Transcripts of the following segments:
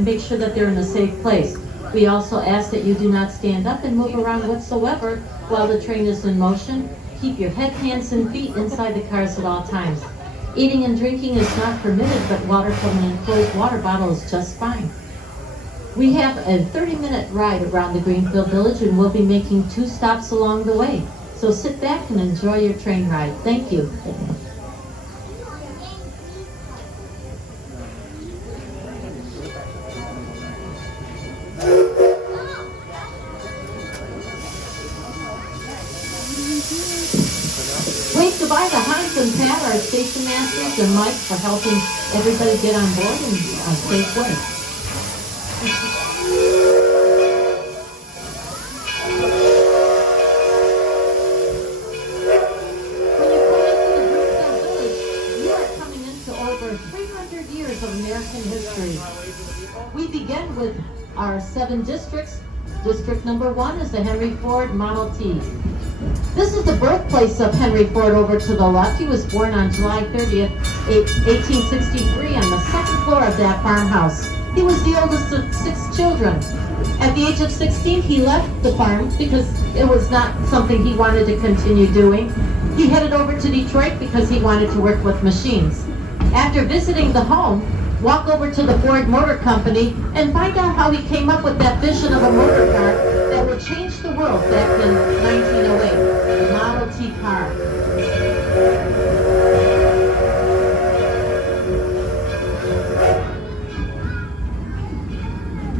and make sure that they're in a safe place. We also ask that you do not stand up and move around whatsoever while the train is in motion. Keep your head, hands, and feet inside the cars at all times. Eating and drinking is not permitted, but water from an enclosed water bottle is just fine. We have a 30-minute ride around the Greenfield Village, and we'll be making 2 stops along the way. So sit back and enjoy your train ride. Thank you. Wave goodbye to Hans and Pat, our station masters, and Mike for helping everybody get on board in a safe way. Over 300 years of American history. We begin with our 7 districts. District number 1 is the Henry Ford Model T. This is the birthplace of Henry Ford over to the left. He was born on July 30th, 1863 on the second floor of that farmhouse. He was the oldest of 6 children. At the age of 16, he left the farm because it was not something he wanted to continue doing. He headed over to Detroit because he wanted to work with machines. After visiting the home, walk over to the Ford Motor Company and find out how he came up with that vision of a motor car that would change the world back in 1908, the Model T car.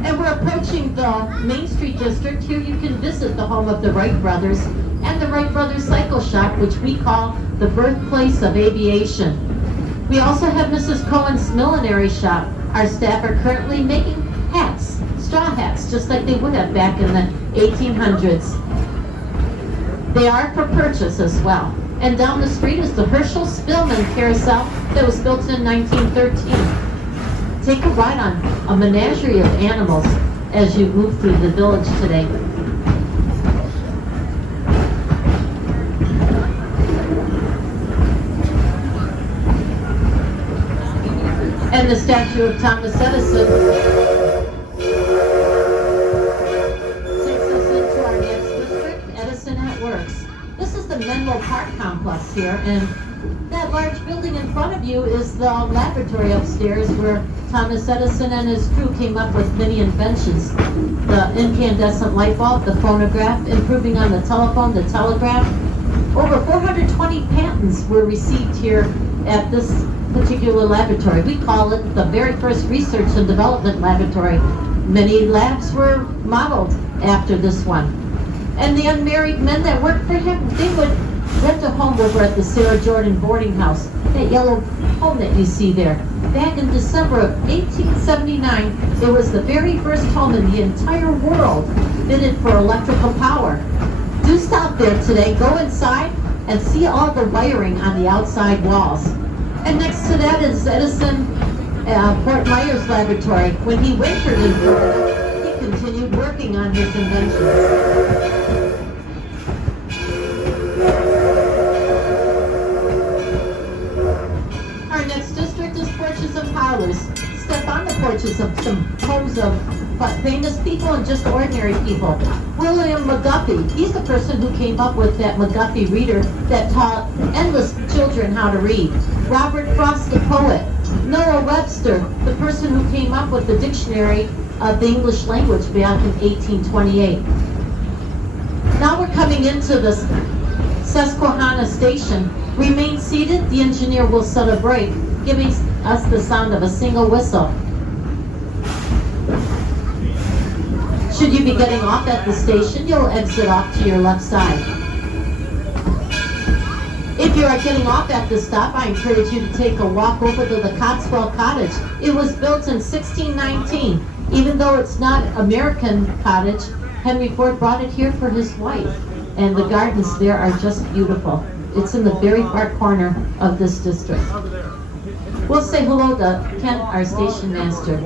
And we're approaching the Main Street District. Here you can visit the home of the Wright brothers and the Wright Brothers Cycle Shop, which we call the birthplace of aviation. We also have Mrs. Cohen's millinery shop. Our staff are currently making hats, straw hats, just like they would have back in the 1800s. They are for purchase as well. And down the street is the Herschel Spillman Carousel that was built in 1913. Take a ride on a menagerie of animals as you move through the village today. And the statue of Thomas Edison takes us into our next district, Edison at Works. This is the Menlo Park complex here, and that large building in front of you is the laboratory upstairs where Thomas Edison and his crew came up with many inventions. The incandescent light bulb, the phonograph, improving on the telephone, the telegraph. Over 420 patents were received here at this particular laboratory. We call it the very first research and development laboratory. Many labs were modeled after this one. And the unmarried men that worked for him, they would rent a home over at the Sarah Jordan boarding house, that yellow home that you see there. Back in December of 1879, it was the very first home in the entire world fitted for electrical power. Do stop there today, go inside and see all the wiring on the outside walls. And next to that is Edison Fort Myers Laboratory. When he wintered in Florida, he continued working on his inventions. Our next district is porches and parlors. Step on the porches of some homes of famous people and just ordinary people. William McGuffey, he's the person who came up with that McGuffey reader that taught endless children how to read. Robert Frost, the poet. Noah Webster, the person who came up with the dictionary of the English language back in 1828. Now we're coming into the Susquehanna station. Remain seated, the engineer will set a brake, giving us the sound of a single whistle. Should you be getting off at the station, you'll exit off to your left side. If you are getting off at the stop, I encourage you to take a walk over to the Cotswell Cottage. It was built in 1619. Even though it's not American cottage, Henry Ford brought it here for his wife. And the gardens there are just beautiful. It's in the very far corner of this district. We'll say hello to Kent, our station master.